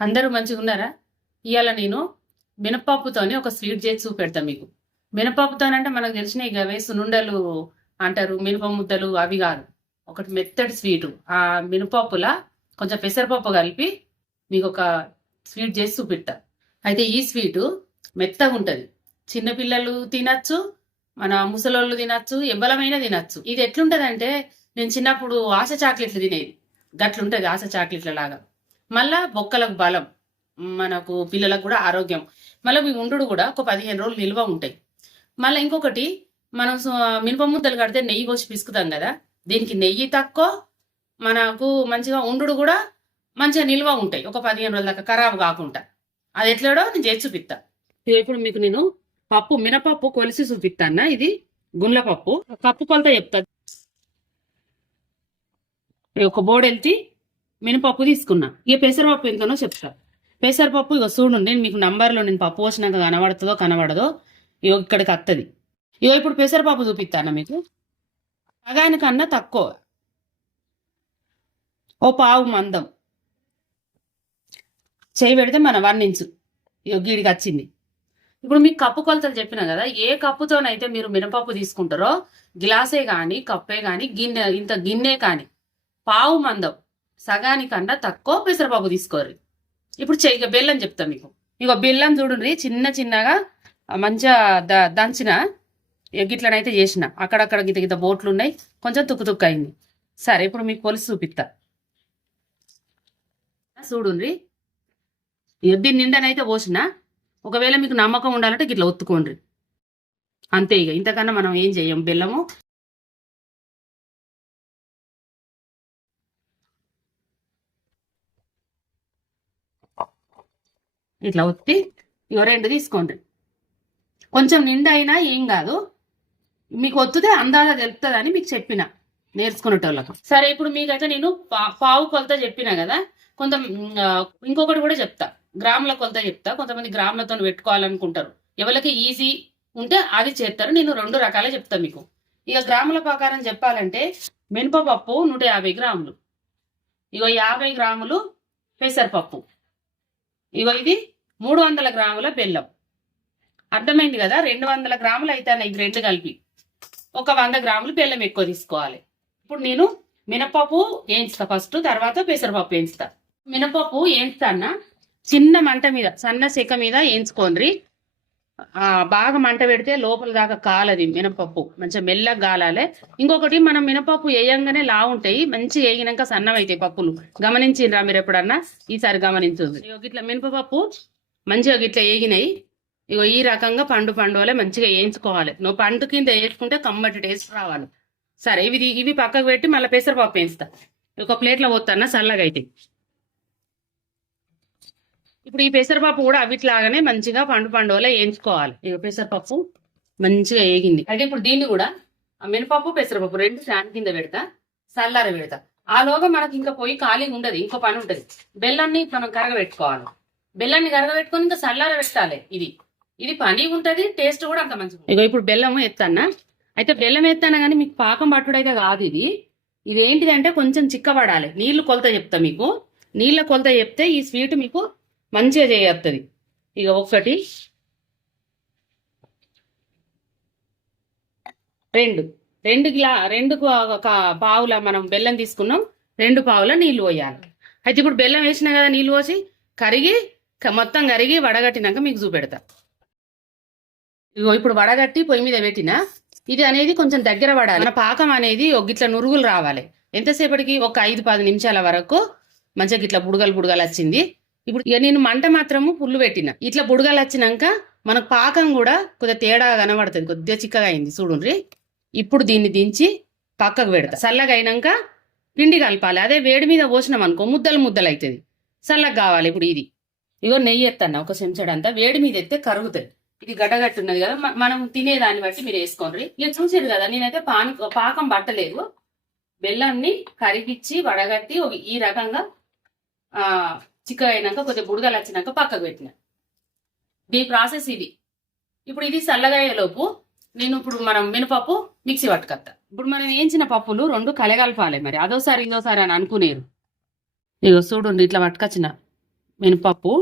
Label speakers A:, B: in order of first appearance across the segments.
A: అందరూ మంచిగా ఉన్నారా? ఇవాళ నేను మినపప్పుతోనే ఒక స్వీట్ చేసి చూపెడతా మీకు. మినపప్పుతోనంటే మనకు తెలిసిన ఇక వేసు నుండలు అంటారు మినప ముద్దలు అవి కాదు. ఒకటి మెత్తటి స్వీటు. ఆ మినపప్పులా కొంచెం పెసరపప్పు కలిపి మీకు ఒక స్వీట్ చేసి చూపిస్తా అయితే ఈ స్వీటు మెత్తగా ఉంటుంది. చిన్నపిల్లలు తినచ్చు మన ముసలోళ్ళు తినచ్చు ఎవ్వలమైనా తినచ్చు. ఇది ఎట్లుంటదంటే నేను చిన్నప్పుడు ఆశ చాక్లెట్లు తినేది. గట్లుంటుంది ఆశ చాక్లెట్ల లాగా. మళ్ళా బొక్కలకు బలం మనకు పిల్లలకు కూడా ఆరోగ్యం. మళ్ళీ మీ ఉండు కూడా ఒక పదిహేను రోజులు నిల్వ ఉంటాయి. మళ్ళీ ఇంకొకటి మనం మినప ముద్దలు కడితే నెయ్యి పోసి పిసుకుతాం కదా దీనికి నెయ్యి తక్కువ మనకు మంచిగా ఉండు కూడా మంచిగా నిల్వ ఉంటాయి. ఒక పదిహేను రోజుల దాకా ఖరాబ్ కాకుండా. అది ఎట్లాడో నేను చేసి చూపిస్తా. ఇప్పుడు మీకు నేను పప్పు మినపప్పు కొలిసి చూపిస్తాను ఇది గుండ్ల పప్పు. కప్పు కొలత చెప్తా. ఒక బోడెల్తి మినపప్పు తీసుకున్నా. ఇక పెసరపప్పు ఎంతనో చెప్తా. పెసరపప్పు ఇక చూడు నేను మీకు నంబర్లో నేను పప్పు వచ్చినాక కనబడుతుందో కనబడదో ఇగో ఇక్కడికి వస్తుంది ఇగో ఇప్పుడు పెసరపప్పు చూపిస్తాను మీకు? సగానికన్నా తక్కువ. ఓ పావు మందం. చేయి పెడితే మన వన్ ఇంచు ఇగో గీడికి వచ్చింది. ఇప్పుడు మీకు కప్పు కొలతలు చెప్పిన కదా ఏ కప్పుతోనైతే మీరు మినపప్పు తీసుకుంటారో గ్లాసే కానీ కప్పే కానీ గిన్నె ఇంత గిన్నె కానీ పావు మందం. సగానికన్నా తక్కువ పెసరపప్పు తీసుకోరు ఇప్పుడు చెయ్యి బెల్లం చెప్తా మీకు. ఇక బెల్లం చూడండి చిన్న చిన్నగా మంచిగా ద దంచిన ఇక గిట్లనైతే చేసిన. అక్కడక్కడ గిత గిత బోట్లు ఉన్నాయి కొంచెం తుక్కు తుక్కు అయింది. సరే ఇప్పుడు మీకు కొలిసి చూపిస్తా. చూడుండ్రి ఇక దీని నిండానైతే పోసిన ఒకవేళ మీకు నమ్మకం ఉండాలంటే గిట్ల ఒత్తుకోండి అంతే ఇక ఇంతకన్నా మనం ఏం చెయ్యం? బెల్లము ఇట్లా ఒత్తి ఇక రెండు తీసుకోండి. కొంచెం నిండా అయినా ఏం కాదు. మీకు ఒత్తుతే అందాల తెలుస్తుందని మీకు చెప్పిన నేర్చుకునేటోళ్ళకు. సరే ఇప్పుడు మీకైతే నేను పా- పావు కొలత చెప్పిన కదా కొంత ఇంకొకటి కూడా చెప్తా. గ్రాముల కొలత చెప్తా. కొంతమంది గ్రాములతో పెట్టుకోవాలనుకుంటారు. ఎవరికి ఈజీ ఉంటే అది చేస్తారు. నేను రెండు రకాలే చెప్తా మీకు. ఇక గ్రాముల ప్రకారం చెప్పాలంటే మినపపప్పు నూట యాభై గ్రాములు. ఇగో యాభై గ్రాములు పెసరపప్పు. ఇగో ఇది మూడు వందల గ్రాముల బెల్లం. అర్థమైంది కదా? రెండు వందల గ్రాములు అయితే ఇది రెండు కలిపి ఒక వంద గ్రాములు బెల్లం ఎక్కువ తీసుకోవాలి. ఇప్పుడు నేను మినపప్పు వేయించుతా ఫస్ట్ తర్వాత పెసరపప్పు వేయించుతా. మినపప్పు వేయించుతానా చిన్న మంట మీద సన్న సెక మీద వేయించుకోండి. బాగా మంట పెడితే లోపల దాకా కాలది మినపప్పు. మంచిగా మెల్లగా కాలాలే ఇంకొకటి మనం మినపప్పు వేయంగానే లావుంటాయి. ఉంటాయి మంచి వేగినాక సన్నం అవుతాయి పప్పులు. గమనించిండ్రా మీరు ఎప్పుడన్నా? ఈసారి గమనించదు ఇట్లా గిట్ల మినపప్పు మంచిగా గిట్ల వేగినాయి. ఇగో ఈ రకంగా పండు పండు మంచిగా వేయించుకోవాలి. నువ్వు పండు కింద వేసుకుంటే కమ్మటి టేస్ట్ రావాలి. సరే ఇవి ఇవి పక్కకు పెట్టి మళ్ళీ పెసరపప్పు వేస్తా. ఒక ప్లేట్లో పోతానా చల్లగా అయితే ఇప్పుడు ఈ పెసరపప్పు కూడా అవిట్లాగానే మంచిగా పండు పండు వల్ల వేయించుకోవాలి. ఇక పెసరపప్పు మంచిగా వేగింది. అయితే ఇప్పుడు దీన్ని కూడా మినపప్పు పెసరపప్పు రెండు ఫ్యాన్ కింద పెడతా చల్లార పెడతా. ఆలోగా మనకి ఇంకా పోయి ఖాళీగా ఉండదు ఇంకో పని ఉంటది. బెల్లాన్ని మనం కరగబెట్టుకోవాలి. బెల్లాన్ని కరగబెట్టుకొని ఇంకా చల్లార పెట్టాలి ఇది. ఇది పని ఉంటది టేస్ట్ కూడా అంత మంచిగా ఇక ఇప్పుడు బెల్లం ఎత్తానా అయితే బెల్లం ఎత్తానా కానీ మీకు పాకం పట్టుడైతే కాదు ఇది. ఇది ఏంటిదంటే కొంచెం చిక్కబడాలి. నీళ్ళు కొలత చెప్తా మీకు. నీళ్ళ కొలత చెప్తే ఈ స్వీట్ మీకు మంచిగా చేయొస్తుంది ఇక ఒకటి రెండు. రెండు గ్లా రెండు పావుల మనం బెల్లం తీసుకున్నాం. రెండు పావుల నీళ్ళు పోయాలి. అయితే ఇప్పుడు బెల్లం వేసినా కదా నీళ్ళు పోసి కరిగి మొత్తం కరిగి వడగట్టినాక మీకు చూపెడతా. ఇగో ఇప్పుడు వడగట్టి పొయ్యి మీద పెట్టిన ఇది అనేది కొంచెం దగ్గర పడాలి. మన పాకం అనేది ఒక గిట్ల నురుగులు రావాలి. ఎంతసేపటికి? ఒక ఐదు పది నిమిషాల వరకు మంచిగా గిట్ల బుడగలు బుడగలు వచ్చింది. ఇప్పుడు ఇక నేను మంట మాత్రము పుల్లు పెట్టిన. ఇట్లా బుడగలు వచ్చినాక మనకు పాకం కూడా కొద్దిగా తేడా కనబడుతుంది. కొద్దిగా చిక్కగా అయింది చూడండి ఇప్పుడు దీన్ని దించి పక్కకు పెడతా. చల్లగా అయినాక పిండి కలపాలి. అదే వేడి మీద పోసినాం అనుకో ముద్దలు ముద్దలు అవుతుంది చల్లగా కావాలి ఇప్పుడు ఇది. ఇగో నెయ్యి ఎత్తాను ఒక చెంచాడు అంతా. వేడి మీద ఎత్తే కరుగుతుంది. ఇది గడ్డగట్టున్నది కదా. మనం తినేదాన్ని బట్టి మీరు వేసుకోండి ఇక చూసారు కదా నేనైతే పాని పాకం పట్టలేదు. బెల్లాన్ని కరిగిచ్చి వడగట్టి ఈ రకంగా ఆ చిక్కగా అయినాక కొద్దిగా బుడగలు వచ్చినాక పక్కకు పెట్టిన. దీని ప్రాసెస్ ఇది. ఇప్పుడు ఇది చల్లగా అయ్యేలోపు నేను ఇప్పుడు మనం మినపప్పు మిక్సీ పట్టుకొస్తా ఇప్పుడు మనం వేయించిన పప్పులు? రెండు కలగలపాలి మరి. అదోసారి ఇదోసారి అని అనుకునేరు. ఇగో చూడండి ఇట్లా పట్టుకొచ్చిన మినపప్పు.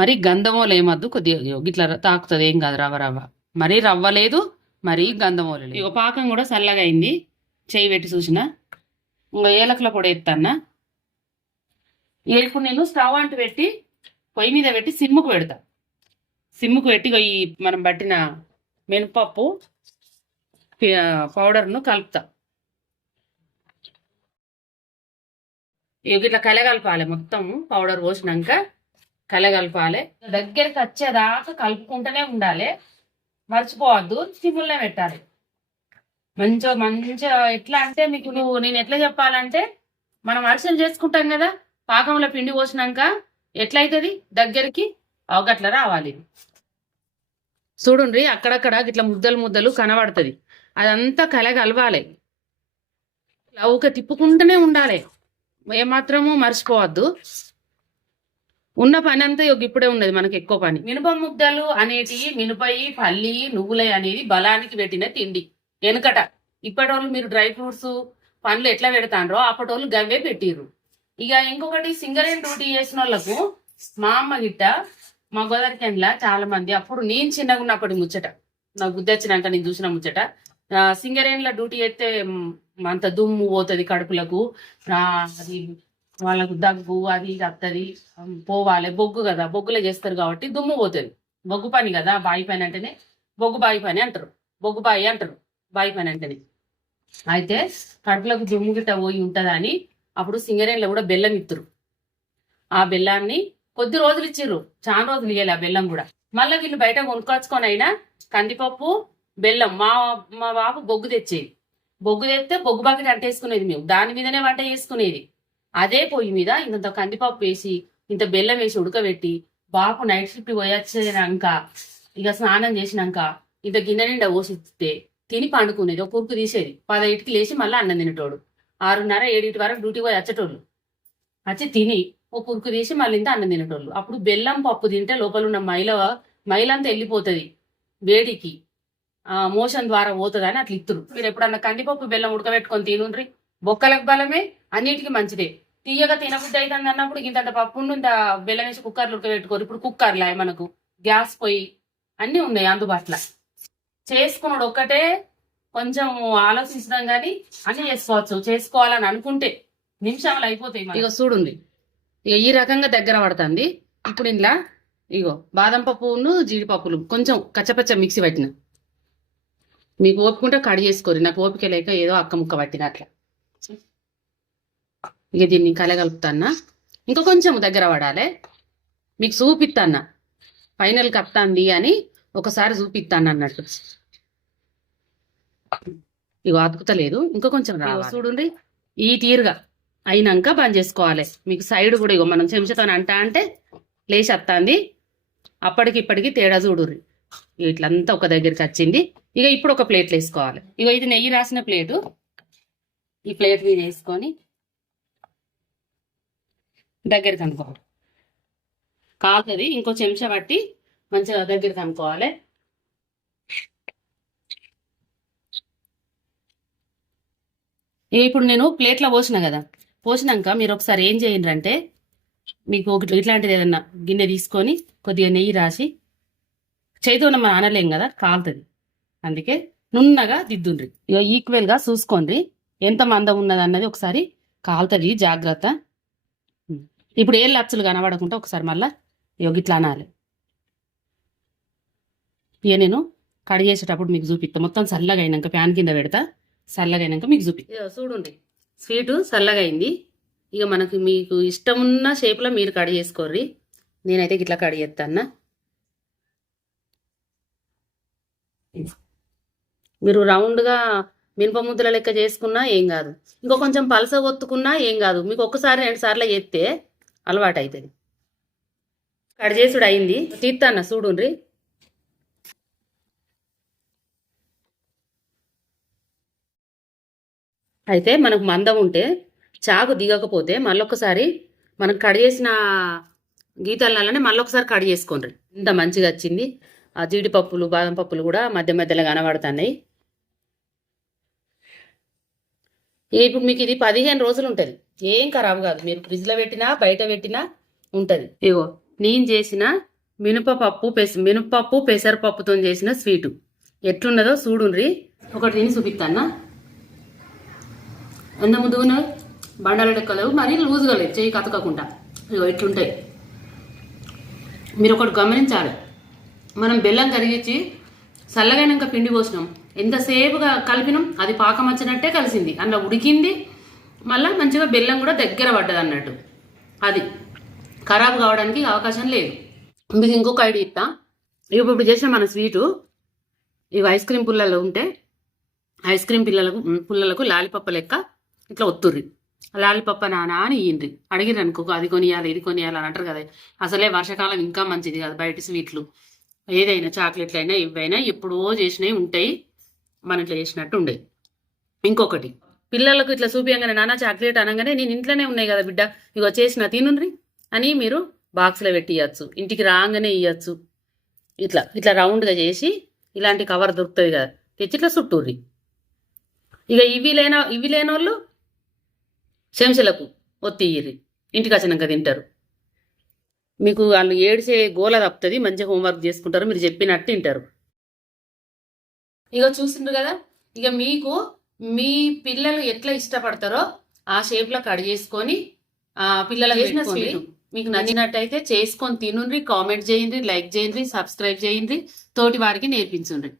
A: మరి గంధమోలు ఏమద్దు కొద్దిగా ఇగో తాకుతుంది ఏం కాదు రవ్వ రవ్వ. మరీ రవ్వ లేదు మరీ గంధమోలు లేదు. ఇగో పాకం కూడా చల్లగా అయింది చేయి పెట్టి చూసిన. ఇంకా ఏలకల పొడి ఎత్తన్నా. ఇప్పుడు నేను స్టవ్ అంటు పెట్టి పొయ్యి మీద పెట్టి సిమ్ముకు పెడతా. సిమ్ముకు పెట్టి ఈ మనం పట్టిన మినపప్పు పౌడర్ను కలుపుతా. ఇట్లా కలగలపాలి మొత్తం పౌడర్ పోసినాక కలగలపాలి. దగ్గరికి వచ్చేదాకా కలుపుకుంటూనే ఉండాలి. మర్చిపోవద్దు సిమ్ముల్లో పెట్టాలి. మంచిగా మంచిగా ఎట్లా అంటే మీకు నువ్వు నేను ఎట్లా చెప్పాలంటే మనం అరిసెలు చేసుకుంటాం కదా పాకంలో పిండి పోసినాక ఎట్లయితుంది? దగ్గరికి అవగట్ల రావాలి చూడండి అక్కడక్కడ ఇట్లా ముద్దలు ముద్దలు కనబడుతుంది. అదంతా కలగలవాలి లవుక తిప్పుకుంటూనే ఉండాలి. ఏమాత్రము మర్చిపోవద్దు. ఉన్న పని అంతా ఇగో ఇప్పుడే ఉన్నది మనకి ఎక్కువ పని. మినప ముద్దలు అనేటివి మినపయి పల్లి నువ్వులై అనేది బలానికి పెట్టిన తిండి. వెనుకట ఇప్పటి మీరు డ్రై ఫ్రూట్స్ పండ్లు ఎట్లా పెడతాండ్రో అప్పటి వాళ్ళు గవ్వే పెట్టిర్రు. ఇక ఇంకొకటి సింగరేన్ డ్యూటీ చేసిన వాళ్ళకు మా అమ్మ గిట్ట మా గోదావరికెండ్ల చాలా మంది అప్పుడు నేను చిన్నగా ఉన్నప్పటి ముచ్చట నాకు బుద్ధి వచ్చినాక నేను చూసిన ముచ్చట ఆ, డ్యూటీ చేస్తే అంత దుమ్ము పోతుంది కడుపులకు అది వాళ్ళకు దగ్గు అది ఇది వస్తుంది పోవాలి బొగ్గు కదా బొగ్గులో చేస్తారు కాబట్టి దుమ్ము పోతుంది. బొగ్గు పని కదా బాయి పని అంటేనే బొగ్గు బాయి పని అంటారు బొగ్గు బాయి అంటారు బాయి పని అంటేనే. అయితే కడుపులకు దుమ్ము గిట్ట పోయి ఉంటుందని అప్పుడు సింగరేణిలో కూడా బెల్లం ఇత్తురు. ఆ బెల్లాన్ని కొద్ది రోజులు ఇచ్చిర్రు. చాలా రోజులు ఇవ్వాలి ఆ బెల్లం కూడా. మళ్ళీ వీళ్ళు బయట కొనుక్కొచ్చుకొని అయినా కందిపప్పు బెల్లం మా మా బాబు బొగ్గు తెచ్చేది. బొగ్గు తెస్తే బొగ్గు బకెట్ అంటేసుకునేది మేము. దాని మీదనే వంట చేసుకునేది. అదే పొయ్యి మీద ఇంత కందిపప్పు వేసి ఇంత బెల్లం వేసి ఉడకబెట్టి బాపు నైట్ షిఫ్ట్ పోయొచ్చినాక ఇక స్నానం చేసినాక ఇంత గిన్నె నిండా పోసిస్తే తిని పండుకునేది. ఒక కురుకు తీసేది. పదైటికి లేచి మళ్ళీ అన్నం తినేటోడు. ఆరున్నర ఏడింటి వరకు డ్యూటీ పోయి వచ్చేటోళ్ళు. వచ్చి తిని ఓ కురుకు తీసి మళ్ళీ ఇంత అన్నం తినేటోళ్ళు. అప్పుడు బెల్లం పప్పు తింటే లోపల ఉన్న మైల మైలంతా వెళ్ళిపోతుంది వేడికి. ఆ మోషన్ ద్వారా పోతుంది అని అట్లా ఇత్తురు. మీరు ఎప్పుడన్నా కందిపప్పు బెల్లం ఉడకబెట్టుకొని తినుండ్రి? బొక్కలకు బలమే అన్నిటికీ మంచిదే. తీయగా తినబుద్ధి అవుతుంది అన్నప్పుడు ఇంత పప్పు ఇంత బెల్లం వేసి కుక్కర్లు ఉడకబెట్టుకోరు. ఇప్పుడు కుక్కర్లే మనకు గ్యాస్ పొయ్యి అన్నీ ఉన్నాయి అందుబాటులో. చేసుకున్నాడు ఒక్కటే కొంచెం ఆలోచించడం కానీ అన్ని చేసుకోవచ్చు. చేసుకోవాలని అనుకుంటే నిమిషాలు అయిపోతాయి ఇక చూడుంది చూడండి. ఇక ఈ రకంగా దగ్గర పడుతుంది. ఇప్పుడు ఇంట్లో ఇగో బాదం పప్పును జీడిపప్పులు కొంచెం కచ్చపచ్చ మిక్సీ పట్టిన. మీకు ఓపికంటే కడి చేసుకోరు. నాకు ఓపిక లేక ఏదో అక్క ముక్క పట్టిన అట్లా. ఇక దీన్ని కలగలుపుతాన్నా ఇంకా కొంచెం దగ్గర పడాలి. మీకు చూపిస్తాన్న ఫైనల్ కప్తాంది అని ఒకసారి చూపిస్తాను అన్నట్టు. ఇగో అతుకుతలేదు. ఇంకా కొంచెం రావాలి. చూడండి ఈ తీరుగా అయినాక బంద్ చేసుకోవాలి. మీకు సైడ్ కూడా ఇగో మనం చెంచాతో అంటా అంటే లేచి వస్తుంది అప్పటికి ఇప్పటికి తేడా చూడుర్రి. ఇట్లంతా ఒక దగ్గరికి వచ్చింది. ఇక ఇప్పుడు ఒక ప్లేట్లు వేసుకోవాలి. ఇగో ఇది నెయ్యి రాసిన ప్లేటు. ఈ ప్లేట్ మీద వేసుకొని దగ్గరికి అనుకోవాలి కాలుతుంది. ఇంకో చెంచా పట్టి మంచిగా దగ్గరికి అనుకోవాలి ఇప్పుడు నేను ప్లేట్లో పోసిన కదా. పోసినాక మీరు ఒకసారి ఏం చేయండి మీకు ఒకటి ఇట్లాంటిది ఏదన్నా గిన్నె తీసుకొని కొద్దిగా నెయ్యి రాసి చేతితో మనం అనలేం కదా కాలుతుంది. అందుకే నున్నగా దిద్దుండ్రి. ఇక ఈక్వల్గా చూసుకోండి ఎంత మందం ఉన్నది అన్నది ఒకసారి కాలుతుంది జాగ్రత్త. ఇప్పుడు ఏ లచ్చలు కనబడకుండా ఒకసారి మళ్ళీ ఇక ఇట్లా అనాలి. ఇక నేను కడిగేసేటప్పుడు మీకు చూపిస్తా మొత్తం చల్లగా అయినాక ప్యాన్ కింద పెడతా. చల్లగైనాక మీకు చూపిస్తా చూడండి. స్వీటు చల్లగా అయింది ఇక మనకి మీకు ఇష్టం ఉన్న షేప్లో మీరు కడి చేసుకోర్రి. నేనైతే ఇట్లా కడి చేస్తాను మీరు రౌండ్గా మినప ముద్దల లెక్క చేసుకున్నా ఏం కాదు. ఇంకో కొంచెం పలస ఒత్తుకున్నా ఏం కాదు. మీకు ఒక్కసారి రెండు సార్లు చేస్తే అలవాటు అవుతుంది కడి చేసుడు అయింది. తీస్తాన్న చూడుండ్రి. అయితే మనకు మందం ఉంటే చాకు దిగకపోతే మళ్ళొకసారి మనం కడి చేసిన గీతాలనే మళ్ళొకసారి కడి చేసుకోండి. ఇంత మంచిగా వచ్చింది. ఆ జీడిపప్పులు బాదం పప్పులు కూడా మధ్య మధ్యలో కనబడుతున్నాయి. ఇప్పుడు మీకు ఇది పదిహేను రోజులు ఉంటుంది. ఏం ఖరాబ్ కాదు. మీరు ఫ్రిడ్జ్లో పెట్టినా బయట పెట్టినా ఉంటుంది. ఇగో నేను చేసిన మినపప్పు పెస మినపప్పు పెసరపప్పుతో చేసిన స్వీటు. ఎట్లున్నదో చూడుండ్రి. ఒకటి తిని చూపిస్తానా ఎంత దూన బండాల లెక్కలేవు మరీ లూజ్గా లేవు చేయి కతకకుండా. ఇగో ఇట్లుంటాయి. మీరు ఒకటి గమనించాలి. మనం బెల్లం కరిగించి చల్లగైనాక పిండి పోసినాం. ఎంతసేపుగా కలిపినాం అది పాకం వచ్చినట్టే కలిసింది. అందులో ఉడికింది మళ్ళీ మంచిగా బెల్లం కూడా దగ్గర పడ్డది అన్నట్టు. అది ఖరాబ్ కావడానికి అవకాశం లేదు. మీకు ఇంకొక ఐడియా ఇస్తా. ఇప్పుడు చేసిన మన స్వీటు ఇవి ఐస్ క్రీమ్ పుల్లలు ఉంటే ఐస్ క్రీమ్ పిల్లలకు పుల్లలకు లాలిపప్ప లెక్క ఇట్లా ఒత్తుర్రి. లాలిపప్ప నానా అని ఇయ్యండి అడిగిర్రు అనుకో అది కొనియాలి ఇది కొనియాలి అని అంటారు కదా. అసలే వర్షాకాలం ఇంకా మంచిది కదా బయట స్వీట్లు. ఏదైనా చాక్లెట్లు అయినా ఇవైనా ఎప్పుడో చేసినవి ఉంటాయి మన ఇట్లా చేసినట్టు ఉండేవి. ఇంకొకటి పిల్లలకు ఇట్లా చూపించగానే నానా చాక్లెట్ అనగానే నేను ఇంట్లోనే ఉన్నాయి కదా బిడ్డ ఇగో చేసిన తినుండ్రి అని మీరు బాక్స్లో పెట్టి ఇవ్వచ్చు ఇంటికి రాగానే ఇవ్వచ్చు ఇట్లా ఇట్లా రౌండ్గా చేసి ఇలాంటి కవర్ దొరుకుతుంది కదా తెచ్చి ఇట్లా చుట్టూర్రి. ఇక ఇవి లేన ఇవి లేనోళ్ళు చెంచలకు ఒత్తియ్యిర్రి ఇంటికి వచ్చినాక తింటారు. మీకు వాళ్ళు ఏడిసే గోల తప్పుతుంది మంచిగా హోంవర్క్ చేసుకుంటారు మీరు చెప్పినట్టు తింటారు. ఇక చూసిండ్రు కదా? ఇక మీకు మీ పిల్లలు ఎట్లా ఇష్టపడతారో ఆ షేప్లో కట్ చేసుకొని ఆ పిల్లలకు చేసిన స్వీట్. మీకు నచ్చినట్టయితే చేసుకొని తినుండ్రి కామెంట్ చేయండి లైక్ చేయండి సబ్స్క్రైబ్ చేయండి తోటి వారికి నేర్పించండి